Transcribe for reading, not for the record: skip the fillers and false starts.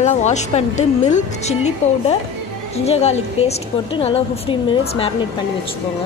நல்லா வாஷ் பண்ணிட்டு milk, chilli powder, ginger garlic paste போட்டு நல்லா 15 மினிட்ஸ் மேரினேட் பண்ணி வச்சுக்கோங்க.